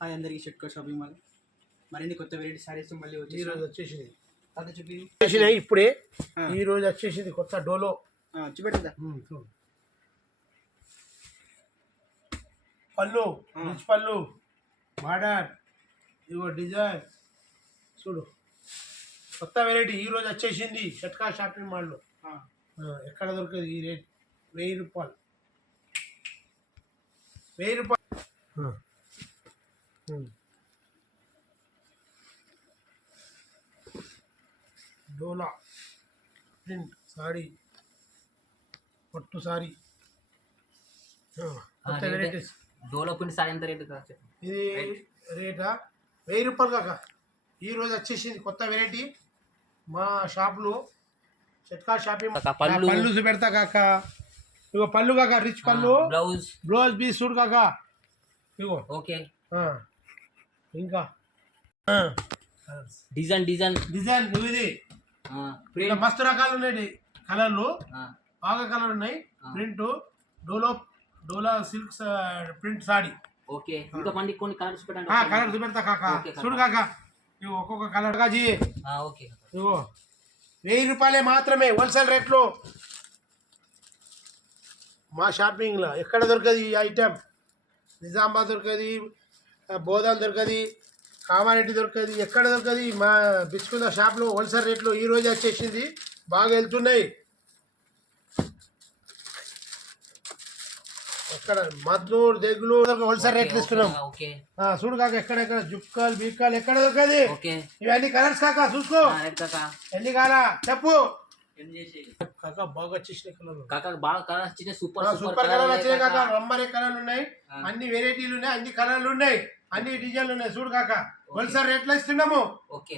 hi అందరికీ షట్కో shopping mall మరిన్ని కొత్త వెరైటీ సారీస్ మళ్ళీ వచ్చి ఈరోజు వచ్చేసింది తాత చూపింది వచ్చేసినాయి ఇప్పుడే ఈరోజు వచ్చేసింది కొత్త డోలో చూపెట్టిందా చూడు పళ్ళు రిచ్ పళ్ళు బార్డర్ ఇగో డిజైన్ చూడు కొత్త వెరైటీ ఈరోజు వచ్చేసింది షట్కా షాపింగ్ మాల్లో ఎక్కడ దొరకదు ఈ రేట్ 1000 రూపాయలు 1000 రూపాయలు డోలా ప్రింట్ సారీ పట్టు సారీ కొత్త వెరైటీస్ డోలో ప్రింట్ సారీ ఎంత రేటు కాదు ఇది రేటా 1000 రూపాయలు కాక ఈరోజు వచ్చేసింది కొత్త వెరైటీ మా షాప్లో షట్కా షాపింగ్ పళ్ళు చూపెడతా కాక ఇగో పళ్ళు కాక రిచ్ పళ్ళు బ్లౌజ్ పీస్ చూడు కాక ఇగో ఓకే ఇంకా డిజైన్ డిజైన్ డిజైన్ ఇది మస్తు రకాలు ఉన్నాయి కలర్లు బాగా కలర్ ఉన్నాయి ప్రింట్ డోలా సిల్క్ ప్రింట్ సారీ ఓకే ఇంకా మంది కొన్ని కలర్స్ పెట్టండి కలర్ చూపెడతా కాక చూడు కాక ఇగో ఒక్కొక్క కలర్ కాజీ ఓకే ఇగో 1000 రూపాయలే మాత్రమే హోల్సేల్ రేట్లో మా షాపింగ్లో ఎక్కడ దొరకదు ఈ ఐటెం నిజామాబాద్ దొరకది బోధన్ దొరకది కామారెడ్డి దొరకది ఎక్కడ దొరకది మా బిచ్చుకుంద షాప్లో హోల్సేల్ రేట్లో ఈ రోజు వచ్చేసింది బాగా వెళ్తున్నాయి ఎక్కడ మద్నూర్ దెగులు హోల్సేల్ రేట్లు ఇస్తున్నాం చూడు కాక ఎక్కడెక్కడ జుక్కలు బీక్కలు ఎక్కడ దొరకది ఇవన్నీ కలర్స్ కాక చూసుకో ఎన్ని కాలా చెప్పు కాక బాగా వచ్చేసిన కలర్ సూపర్ కలర్ వచ్చినాయి కాక నంబర్ కలర్లు ఉన్నాయి అన్ని వెరైటీలు ఉన్నాయి అన్ని కలర్లు ఉన్నాయి అన్ని డిజైన్లు ఉన్నాయి చూడు కాక హోల్సేల్ రేట్లో ఇస్తున్నాము ఓకే